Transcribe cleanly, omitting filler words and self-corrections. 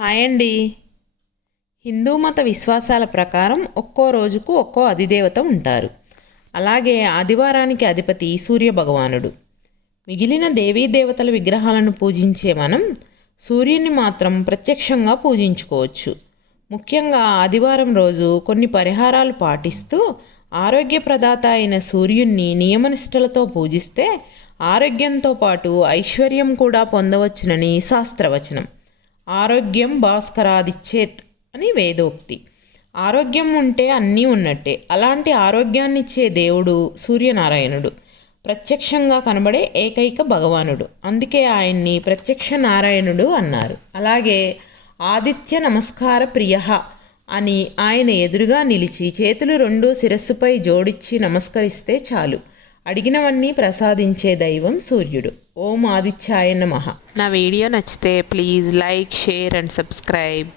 Hi అండి. హిందూ మత విశ్వాసాల ప్రకారం ఒక్కో రోజుకు ఒక్కో అధిదేవత ఉంటారు. అలాగే ఆదివారానికి అధిపతి సూర్య భగవానుడు. మిగిలిన దేవీ దేవతల విగ్రహాలను పూజించే మనం సూర్యుని మాత్రం ప్రత్యక్షంగా పూజించుకోవచ్చు. ముఖ్యంగా ఆదివారం రోజు కొన్ని పరిహారాలు పాటిస్తూ ఆరోగ్యప్రదాత అయిన సూర్యుణ్ణి నియమనిష్టలతో పూజిస్తే ఆరోగ్యంతో పాటు ఐశ్వర్యం కూడా పొందవచ్చునని శాస్త్రవచనం. ఆరోగ్యం భాస్కరాదిచ్చేత్ అని వేదోక్తి. ఆరోగ్యం ఉంటే అన్నీ ఉన్నట్టే. అలాంటి ఆరోగ్యాన్నిచ్చే దేవుడు సూర్యనారాయణుడు. ప్రత్యక్షంగా కనబడే ఏకైక భగవానుడు. అందుకే ఆయన్ని ప్రత్యక్ష నారాయణుడు అన్నారు. అలాగే ఆదిత్య నమస్కార ప్రియ అని ఆయన ఎదురుగా నిలిచి చేతులు రెండూ శిరస్సుపై జోడించి నమస్కరిస్తే చాలు, అడిగినవన్నీ ప్రసాదించే దైవం సూర్యుడు. ఓం ఆదిత్యాయ నమః. నా వీడియో నచ్చితే please like, share and subscribe.